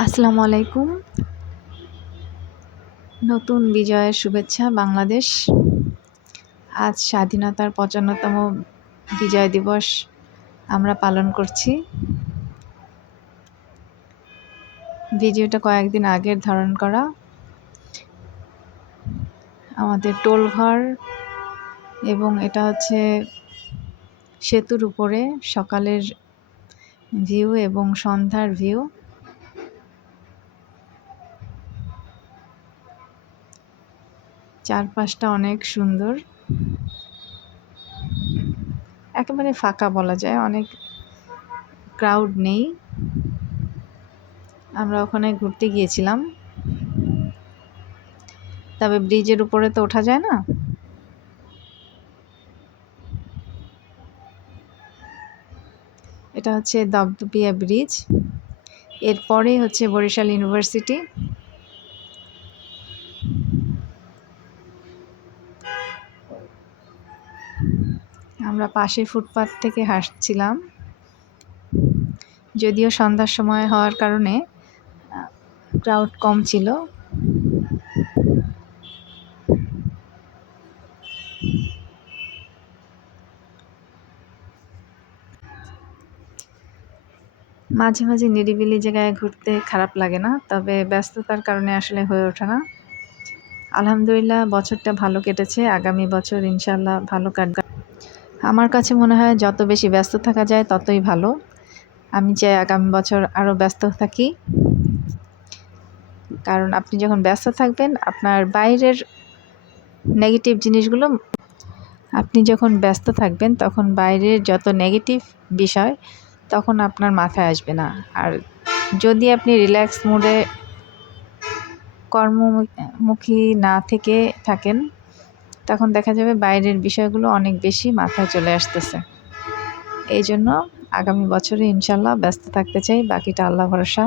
আসসালামু আলাইকুম। নতুন বিজয়ের শুভেচ্ছা বাংলাদেশ। আজ স্বাধীনতার ৫৫তম বিজয় দিবস আমরা পালন করছি। ভিডিওটা কয়েকদিন আগের ধারণ করা। আমাদের টোলঘর এবং এটা হচ্ছে সেতুর উপরে সকালের ভিউ এবং সন্ধ্যার ভিউ। চারপাশটা অনেক সুন্দর, একেবারে ফাঁকা বলা যায়, অনেক ক্রাউড নেই। আমরা ওখানে ঘুরতে গিয়েছিলাম, তবে ব্রিজের উপরে তো ওঠা যায় না। এটা হচ্ছে দপদপিয়া ব্রিজ, এরপরে হচ্ছে বরিশাল ইউনিভার্সিটি। আমরা পাশে ফুটপাত থেকে হাঁটছিলাম, যদিও সন্ধ্যার সময় হওয়ার কারণে ক্রাউড কম ছিল। মাঝে মাঝে নিরিবিলি জায়গায় ঘুরতে খারাপ লাগে না, তবে ব্যস্ততার কারণে আসলে হয়ে ওঠে না। আলহামদুলিল্লাহ বছরটা ভালো কেটেছে, আগামী বছর ইনশাল্লাহ ভালো কাটবে। আমার কাছে মনে হয় যত বেশি ব্যস্ত থাকা যায় ততই ভালো। আমি চাই আগামী বছর আরও ব্যস্ত থাকি, কারণ আপনি যখন ব্যস্ত থাকবেন আপনার বাইরের নেগেটিভ জিনিসগুলো, আপনি যখন ব্যস্ত থাকবেন তখন বাইরের যত নেগেটিভ বিষয় তখন আপনার মাথায় আসবে না। আর যদি আপনি রিল্যাক্স মুডে কর্মমুখী না থেকে থাকেন তখন দেখা যাবে বাইরের বিষয়গুলো অনেক বেশি মাথায় চলে আসতেছে। এই জন্য আগামী বছরে ইনশাল্লাহ ব্যস্ত থাকতে চাই, বাকিটা আল্লাহ ভরসা।